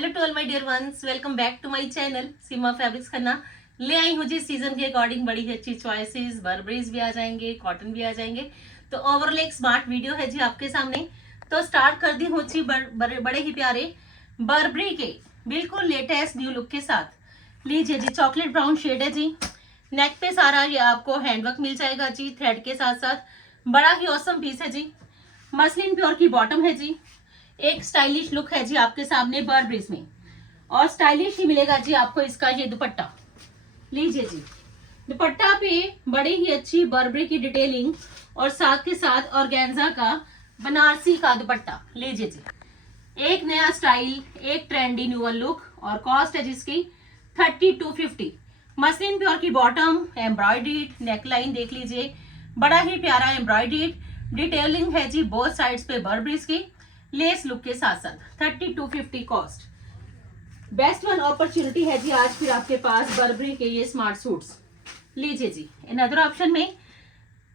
Hello to all my dear ones, welcome back to my channel Seema Fabrics Khanna. ले आई हूँ जी season के according बड़ी ही अच्छी चॉइसेस। बर्बरीज भी आ जाएंगे, कॉटन भी आ जाएंगे। तो ओवरऑल एक स्मार्ट वीडियो है जी आपके सामने। तो स्टार्ट कर दी हूँ जी बड़े ही प्यारे बर्बरी के बिल्कुल लेटेस्ट न्यू लुक के साथ। लीजिए जी, चॉकलेट ब्राउन शेड है जी। नेक पे सारा ये आपको हैंडवर्क मिल जाएगा जी, थ्रेड के साथ साथ। बड़ा ही ऑसम पीस है जी। मसलिन प्योर की बॉटम है जी। एक स्टाइलिश लुक है जी आपके सामने बर्बरीज में, और स्टाइलिश ही मिलेगा जी आपको इसका ये दुपट्टा। लीजिए जी, दुपट्टा पे बड़ी ही अच्छी बर्बरी की डिटेलिंग और साथ के साथ ऑर्गेन्जा का बनारसी का दुपट्टा। लीजिए जी, एक नया स्टाइल, एक ट्रेंडी न्यूअर लुक, और कॉस्ट है जिसकी 3250। मसलिन प्योर की बॉटम, एम्ब्रॉयडर्ड नेकलाइन देख लीजिए, बड़ा ही प्यारा एम्ब्रॉयडर्ड डिटेलिंग है जी बोथ साइड्स पे बर्बरीज की लेस लुक के साथ साथ। 3250 कॉस्ट। बेस्ट वन अपॉर्चुनिटी है जी आज फिर आपके पास बर्बरी के ये स्मार्ट सूट्स। लीजिए जी, अनदर ऑप्शन में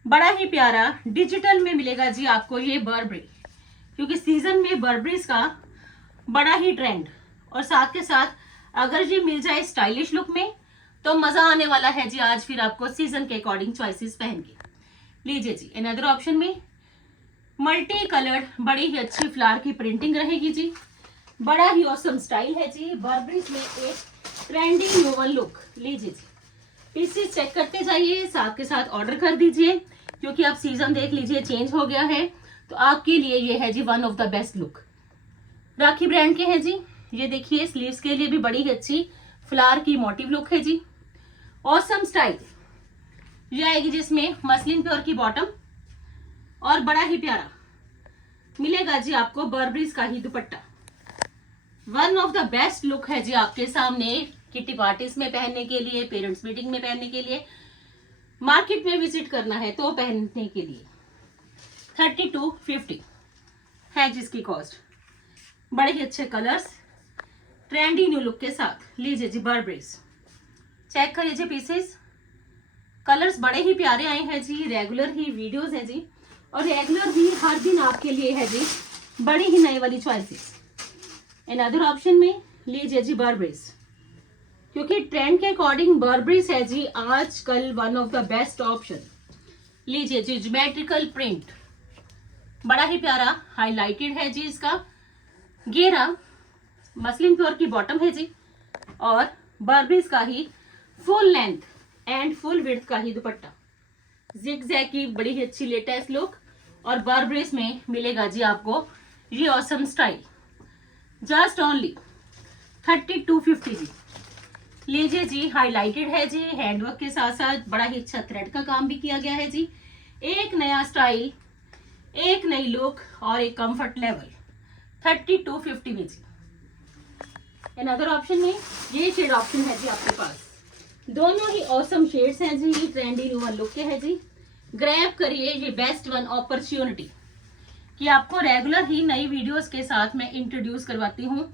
बड़ा ही प्यारा डिजिटल में मिलेगा जी आपको ये बर्बरी, क्योंकि सीजन में बर्बरीज का बड़ा ही ट्रेंड, और साथ के साथ अगर ये मिल जाए स्टाइलिश लुक में तो मजा आने वाला है जी आज फिर आपको सीजन के अकॉर्डिंग चॉइसेस पहन के। लीजिए जी, अनदर ऑप्शन में मल्टी कलर्ड बड़ी ही अच्छी फ्लावर की प्रिंटिंग रहेगी जी। बड़ा ही ऑसम स्टाइल है जी बर्बरीज में, एक ट्रेंडी न्यूअर लुक। लीजिए जी, पीसेस चेक करते जाइए, साथ के साथ ऑर्डर कर दीजिए, क्योंकि अब सीजन देख लीजिए चेंज हो गया है। तो आपके लिए ये है जी one of the best look. Rakhi brand के हैं जी। ये देखिए, स्लीव्स के लिए भी बड़ी ही अच्छी फ्लावर की मोटिव लुक है जी। ऑसम स्टाइल ये आएगी जिसमें मसलिन प्योर की बॉटम, और बड़ा ही प्यारा मिलेगा जी आपको बर्बरीज का ही दुपट्टा। One of the best look है जी आपके सामने किटी पार्टीज में पहनने के लिए, पेरेंट्स मीटिंग में पहनने के लिए, मार्केट में विजिट करना है तो पहनने के लिए। 3250 है जिसकी कॉस्ट। बड़े ही अच्छे कलर्स, ट्रेंडी न्यू लुक के साथ। लीजिए जी, बर्बरीज चेक करिए जी, पीसेस कलर्स बड़े ही प्यारे आए हैं जी। रेगुलर ही वीडियोस है जी, और रेगुलर ही हर दिन आपके लिए है जी बड़ी ही नई वाली चॉइसेस। अनदर ऑप्शन में लीजिए जी बर्बरीज, क्योंकि ट्रेंड के अकॉर्डिंग बर्बरीज है जी आजकल one of the best option. लीजिए जी, ज्योमेट्रिकल प्रिंट बड़ा ही प्यारा हाईलाइटेड है जी इसका घेरा। मसलिन प्योर की बॉटम है जी, और बर्बरीज का ही full length and full width का ही दुपट्टा। जिगजैग की बड़ी ही अच्छी लेटेस्ट लुक, और बर्बरीज में मिलेगा जी आपको ये ऑसम स्टाइल। जस्ट ओनली 3250 जी। लीजिए जी, हाईलाइटेड है जी, हैंडवर्क के साथ साथ बड़ा ही अच्छा थ्रेड का काम भी किया गया है जी। एक नया स्टाइल, एक नई लुक, और एक कंफर्ट लेवल। 3250 में जी। अनदर ऑप्शन में ये शेड ऑप्शन है जी आपके पास। दोनों ही ऑसम शेड्स हैं जी, ट्रेंडी न्यूअर लुक के हैं जी। ग्रैब करिए ये बेस्ट वन अपॉर्चुनिटी, कि आपको रेगुलर ही नई वीडियोस के साथ मैं इंट्रोड्यूस करवाती हूँ,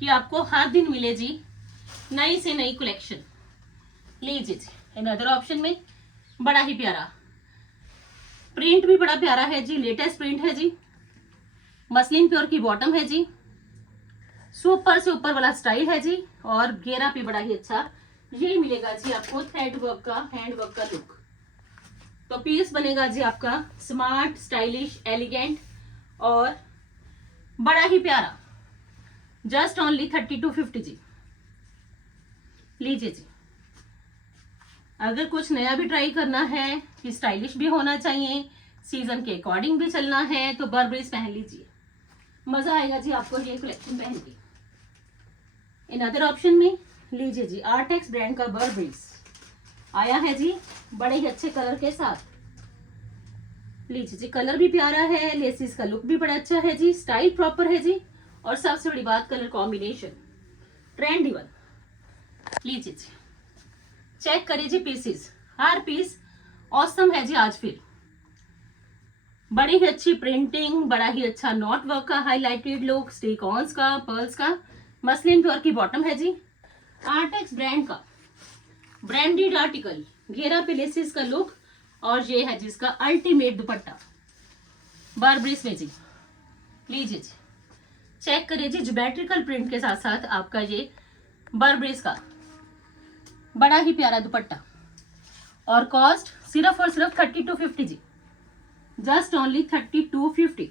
कि आपको हर दिन मिले जी नई से नई कलेक्शन। लीजिए जी, अनदर ऑप्शन में बड़ा ही प्यारा प्रिंट भी बड़ा प्यारा है जी, लेटेस्ट प्रिंट है जी। मसलिन प्योर की बॉटम है जी, सुपर से ऊपर वाला स्टाइल है जी, और घेरा भी बड़ा ही अच्छा ये मिलेगा जी आपको थ्रेड वर्क का, हैंड वर्क का लुक। तो पीस बनेगा जी आपका स्मार्ट, स्टाइलिश, एलिगेंट, और बड़ा ही प्यारा। जस्ट ओनली 3250 जी। लीजिए जी, अगर कुछ नया भी ट्राई करना है कि स्टाइलिश भी होना चाहिए, सीजन के अकॉर्डिंग भी चलना है, तो बर्बरीज पहन लीजिए, मजा आएगा जी आपको ये कलेक्शन पहन के। अनदर ऑप्शन में लीजिए जी, आर्टेक्स ब्रांड का बर्बरीज आया है जी बड़े ही अच्छे कलर के साथ। लीजिए जी, कलर भी प्यारा है, लेसिस का लुक भी बड़ा अच्छा है जी, स्टाइल प्रॉपर है जी, और सबसे बड़ी बात कलर कॉम्बिनेशन ट्रेंडी वन। लीजिए जी, चेक करिए जी पीसेस, हर पीस ऑसम है जी आज फिर। बड़ी ही अच्छी प्रिंटिंग, बड़ा ही अच्छा नॉट वर्क का हाईलाइटेड लुक, स्टिक ऑन्स का, पर्ल्स का। मसलिन प्योर की बॉटम है जी, आर्टेक्स ब्रांड का ब्रांडेड आर्टिकल, घेरा पे लेसिस का लुक, और ये है जिसका अल्टीमेट दुपट्टा बर्बरीज में जी। लीजिए जी, चेक करिए जी, ज्योमेट्रिकल प्रिंट के साथ साथ आपका ये बर्बरीज का बड़ा ही प्यारा दुपट्टा, और कॉस्ट सिर्फ और सिर्फ 3250 जी, just only 3250।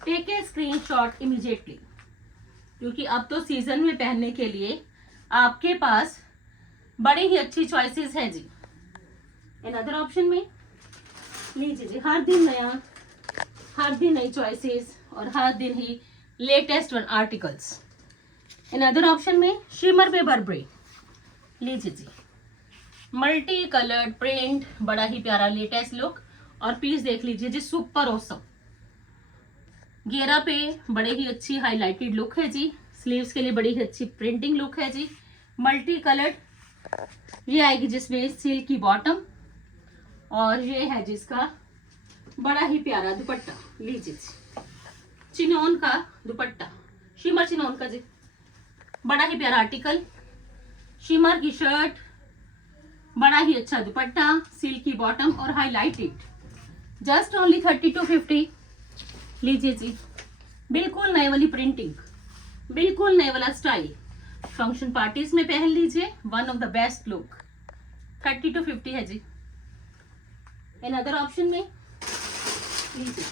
Take a screenshot immediately, क्योंकि अब तो सीजन में पहनने के लिए आपके पास बड़ी ही अच्छी चॉइसेस है जी। अनदर ऑप्शन में लीजिए जी, हर दिन नया, हर दिन नई चॉइसेस और हर दिन ही latest one articles. Another option में शिमर पे बर्बरी, लीजिए जी, मल्टी कलर्ड प्रिंट, बड़ा ही प्यारा लेटेस्ट लुक, और पीस देख लीजिए जी, सुपर ऑसम। घेरा पे बड़े ही अच्छी हाईलाइटेड लुक है जी, स्लीव्स के लिए बड़ी ही अच्छी प्रिंटिंग लुक है जी, मल्टी कलर्ड। ये आएगी जिसमें सिल्क की बॉटम, और ये है जिसका बड़ा ही प्यारा दुपट्टा, लीजिए जी, चिनोन का दुपट्टा, शिमर चिनोन का जी, बड़ा ही प्यारा आर्टिकल, शिमर की शर्ट, बड़ा ही अच्छा दुपट्टा, सिल्क की बॉटम और हाईलाइटेड, जस्ट ओनली 3250। लीजिए जी, बिल्कुल नए वाली प्रिंटिंग, बिल्कुल नए वाला स्टाइल, फंक्शन पार्टीज में पहन लीजिए, one of the best look. 3250 है जी। अनदर ऑप्शन में लीजिए,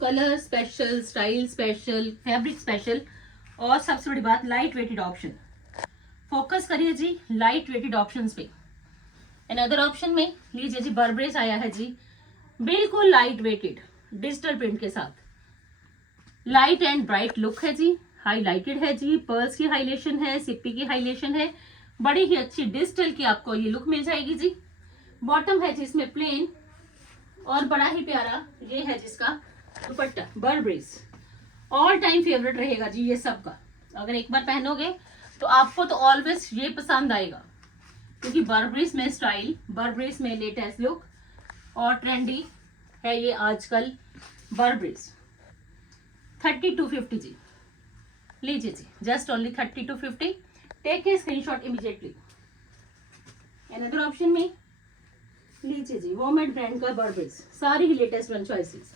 colour special, style special, fabric special, और सबसे बड़ी बात लाइट वेटेड ऑप्शन। फोकस करिए जी लाइट वेटेड ऑप्शंस पे। अनदर ऑप्शन में लीजिए जी, बर्बरीज आया है जी, बिल्कुल लाइट वेटेड डिजिटल प्रिंट के साथ, लाइट एंड ब्राइट लुक है जी, हाईलाइटेड है जी, पर्ल्स की हाईलाइटेशन है, सिप्पी की हाईलाइटेशन है, बड़ी ही अच्छी डिजिटल की आपको ये लुक मिल जाएगी जी। बॉटम है जी इसमें प्लेन, और बड़ा ही प्यारा ये है जिसका दुपट्टा, बर्बरीज ऑल टाइम फेवरेट रहेगा जी ये सबका। अगर एक बार पहनोगे तो आपको तो ऑलवेज ये पसंद आएगा, क्योंकि बर्बरीज में स्टाइल, बर्बरीज में लेटेस्ट लुक, और ट्रेंडी है ये आजकल बर्बरीज। 3250 जी, लीजिए जी, just only 3250। Take a screenshot immediately. Another option में लीजिए जी, वोमेड ब्रांड का बर्बरीज, सारी ही लेटेस्ट वन चॉइसेस।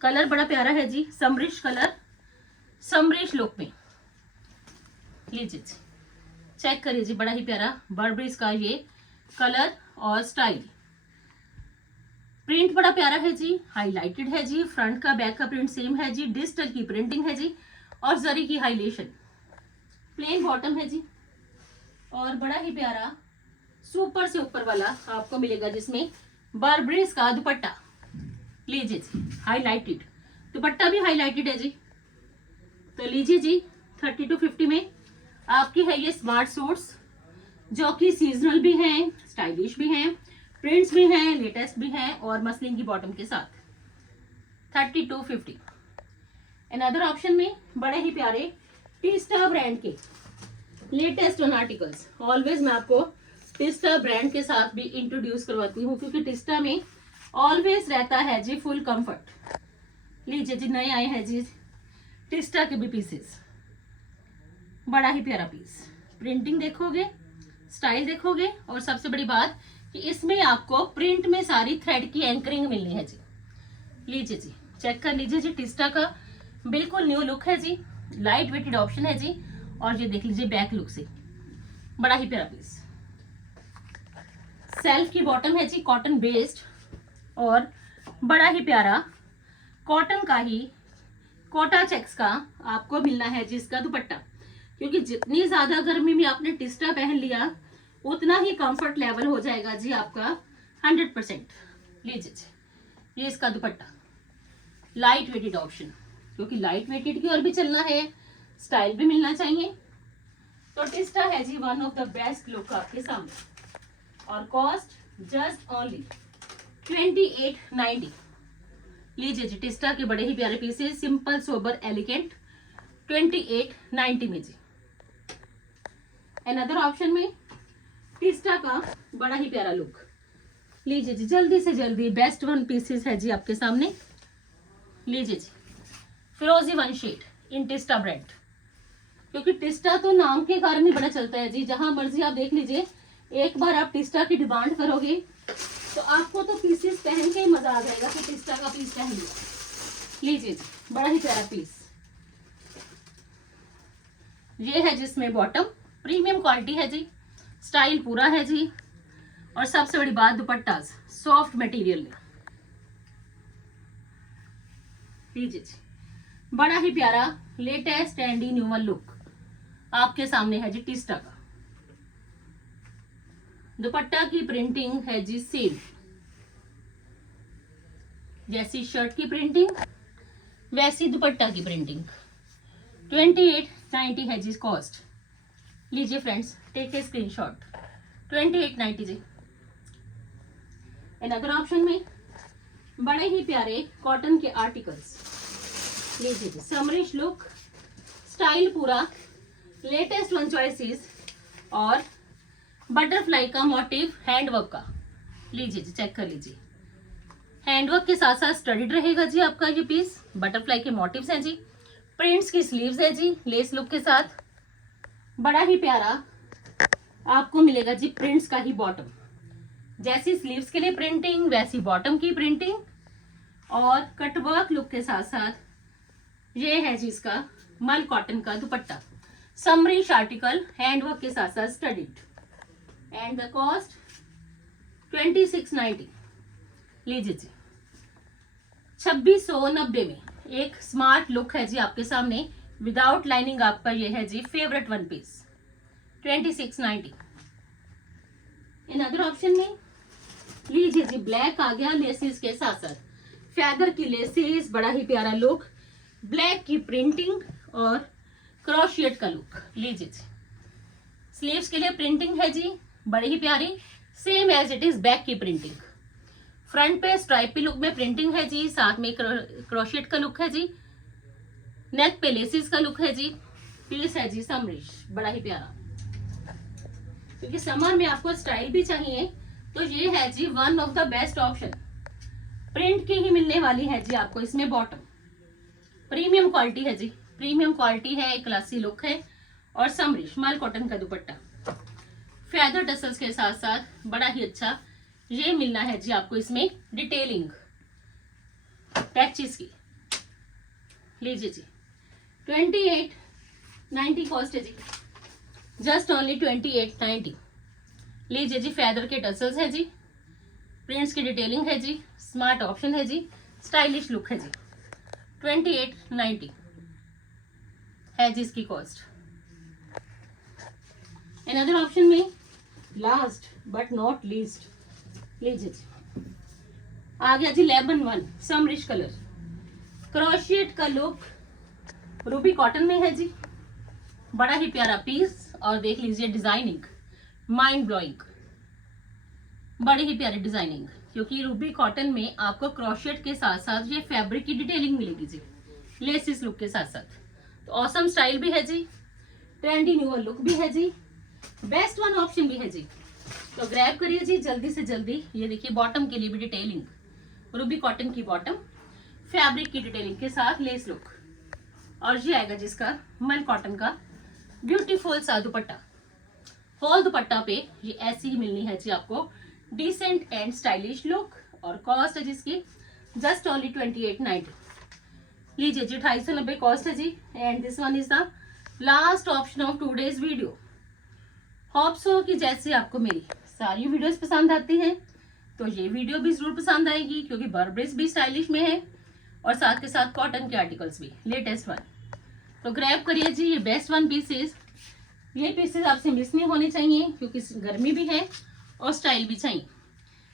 कलर बड़ा प्यारा है जी, समरिश कलर, समरिश लुक में, लीजिए जी, चेक करिए जी, बड़ा ही प्यारा बर्बरीज का ये कलर और स्टाइल। प्रिंट बड़ा प्यारा है जी, हाईलाइटेड है जी, फ्रंट का बैक का प्रिंट सेम है जी, डिजिटल की प्रिंटिंग है जी, और जरी की हाईलाइटेशन, प्लेन बॉटम है जी, और बड़ा ही प्यारा सुपर से ऊपर वाला आपको मिलेगा जिसमें बर्बरीज का दुपट्टा, लीजिए जी, हाईलाइटेड दुपट्टा भी हाईलाइटेड है जी। तो लीजिए जी, 3250 में आपकी है ये स्मार्ट सूट्स, जो कि सीजनल भी हैं, स्टाइलिश भी हैं, प्रिंट्स भी हैं, लेटेस्ट भी हैं, और मसलिन की बॉटम के साथ। 3250। अनदर ऑप्शन में बड़े ही प्यारे टीस्टा ब्रांड के लेटेस्ट वन आर्टिकल्स। ऑलवेज मैं आपको टिस्टा ब्रांड के साथ भी इंट्रोड्यूस करवाती हूँ, क्योंकि टिस्टा में ऑलवेज रहता है जी फुल कंफर्ट। लीजिए जी, नए आए हैं जी टिस्टा के भी पीसेस, बड़ा ही प्यारा पीस, प्रिंटिंग देखोगे, स्टाइल देखोगे, और सबसे बड़ी बात कि इसमें आपको प्रिंट में सारी थ्रेड की एंकरिंग मिलनी है जी। लीजिए जी, चेक कर लीजिए जी, टिस्टा का बिल्कुल न्यू लुक है जी, लाइट वेटेड ऑप्शन है जी, और ये देख लीजिए बैक लुक से, बड़ा ही प्यारा पीस। सेल्फ की बॉटम है जी, कॉटन बेस्ड, और बड़ा ही प्यारा कॉटन का ही कोटा चेक्स का आपको मिलना है जी इसका दुपट्टा, क्योंकि जितनी ज्यादा गर्मी में आपने टिस्टा पहन लिया उतना ही कंफर्ट लेवल हो जाएगा जी आपका 100%। लीजिए जी, ये इसका दुपट्टा, लाइट वेटेड ऑप्शन, क्योंकि लाइट वेटेड की ओर भी चलना है, स्टाइल भी मिलना चाहिए, तो टिस्टा है जी one of the best look आपके सामने, और कॉस्ट जस्ट ओनली 2890। लीजिए जी, टिस्टा के बड़े ही प्यारे पीसेस, सिंपल सोबर एलिगेंट, 2890 में जी। अनदर ऑप्शन में टिस्टा का बड़ा ही प्यारा लुक, लीजिए जी, जल्दी से जल्दी बेस्ट वन पीसेस है जी आपके सामने। लीजिए जी, फिरोजी वन शेड इन टिस्टा ब्रांड, क्योंकि टिस्टा तो नाम के कारण ही बड़ा चलता है जी, जहां मर्जी आप देख लीजिए, एक बार आप टिस्टा की डिमांड करोगे तो आपको तो पीसेस पहन के ही मजा आ जाएगा कि टिस्टा का पीस पहन लिया। लीजिए जी, बड़ा ही प्यारा पीस। ये है जिसमें बॉटम, प्रीमियम क्वालिटी है जी, स्टाइल पूरा है जी। और सबसे बड़ी बात, दुपट्टा सॉफ्ट मटेरियल में। लीजिए जी, बड़ा ही प्यारा लेटेस्ट एंड न्यूअल लुक आपके सामने है जी। टिस्टा का दुपट्टा की प्रिंटिंग है जी सेम, जैसी शर्ट की प्रिंटिंग वैसी दुपट्टा की प्रिंटिंग। 2890 है जी कॉस्ट। लीजिए फ्रेंड्स, टेक ए स्क्रीनशॉट। 2890 जी। अनदर ऑप्शन में बड़े ही प्यारे कॉटन के आर्टिकल्स। लीजिए जी, समरिश लुक, स्टाइल पूरा, लेटेस्ट वन चॉइसेस और बटरफ्लाई का मोटिव हैंडवर्क का। लीजिए जी, चेक कर लीजिए, हैंडवर्क के साथ साथ स्टडीड रहेगा जी आपका ये पीस। बटरफ्लाई के मोटिव्स हैं जी, प्रिंट्स की स्लीव्स है जी, लेस लुक के साथ। बड़ा ही प्यारा आपको मिलेगा जी प्रिंट्स का ही बॉटम, जैसी स्लीव्स के लिए प्रिंटिंग वैसी बॉटम की प्रिंटिंग और कटवर्क लुक के साथ साथ ये है जी इसका मल कॉटन का दुपट्टा। समरिश आर्टिकल, हैंडवर्क के साथ साथ स्टडीड। And the cost 2690। लीजिए जी, 2690 में एक स्मार्ट लुक है जी आपके सामने, विदाउट लाइनिंग। आपका ये है जी favourite one piece. 2690। In other option में लीजिए जी, ब्लैक आ गया लेसेस के साथ साथ, फैदर की लेसेस, बड़ा ही प्यारा लुक, ब्लैक की प्रिंटिंग और क्रोशिएट का लुक। लीजिए जी, स्लीव्स के लिए प्रिंटिंग है जी, बड़ी ही प्यारी, same as it is back की प्रिंटिंग। फ्रंट पे स्ट्राइपी लुक में प्रिंटिंग है जी, साथ में क्रोशिएट का लुक है जी, नेक पे लेसिस का लुक है जी। पीस है जी समरिश, बड़ा ही प्यारा। क्योंकि समर में आपको स्टाइल भी चाहिए तो ये है जी one of the best option. Print की ही मिलने वाली है जी आपको इसमें बॉटम। प्रीमियम क्वालिटी है जी, प्रीमियम क्वालिटी है, क्लासी लुक है और समरिश मल कॉटन का दुपट्टा, फेदर टसल्स के साथ साथ बड़ा ही अच्छा ये मिलना है जी आपको इसमें डिटेलिंग पैचेस की। लीजिए जी, 2890 कॉस्ट है जी, जस्ट ओनली 2890। लीजिए जी, फेदर के टसल्स है जी, प्रिंट्स की डिटेलिंग है जी, स्मार्ट ऑप्शन है जी, स्टाइलिश लुक है जी। 2890 है जी इसकी कॉस्ट। अनदर ऑप्शन में लास्ट बट नॉट लीस्ट, लीजिए जी, आ गया जी लेमन वन समरिश कलर, क्रोशिएट का लुक, रूबी कॉटन में है जी, बड़ा ही प्यारा पीस। और देख लीजिए डिजाइनिंग, माइंड ब्लोइंग, बड़ी ही प्यारी डिजाइनिंग, क्योंकि रूबी कॉटन में आपको क्रोशिएट के साथ साथ ये फैब्रिक की डिटेलिंग मिलेगी जी, लेसिस लुक के साथ साथ। तो ऑसम स्टाइल भी है जी, ट्रेंडी न्यूअर लुक भी है जी, बेस्ट वन ऑप्शन भी है जी। तो ग्रैब करिए जी जल्दी से जल्दी। ये देखिए, बॉटम के लिए भी डिटेलिंग, रूबी कॉटन की बॉटम, फैब्रिक की डिटेलिंग के साथ लेस लुक, और ये आएगा जिसका मल कॉटन का ब्यूटीफुल सा दुपट्टा। होल दुपट्टा पे ये ऐसी ही मिलनी है जी आपको, डिसेंट एंड स्टाइलिश लुक। और कॉस्ट है जिसकी जस्ट ओनली 2890। लीजिए जी, 250 कॉस्ट है जी। And this one is the last option of today's video. Hope so कि जैसे आपको मेरी सारी वीडियोस पसंद आती हैं तो ये वीडियो भी जरूर पसंद आएगी, क्योंकि बर्बरीज भी स्टाइलिश में है और साथ के साथ कॉटन के आर्टिकल्स भी लेटेस्ट वन। तो ग्रैब करिए जी ये बेस्ट वन पीसेस। ये पीसेस आपसे मिस नहीं होने चाहिए, क्योंकि गर्मी भी है और स्टाइल भी चाहिए।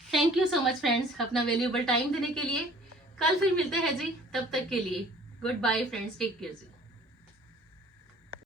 Thank you so much friends, अपना वैल्यूएबल टाइम देने के लिए। कल फिर मिलते हैं जी, तब तक के लिए goodbye friends, take care जी।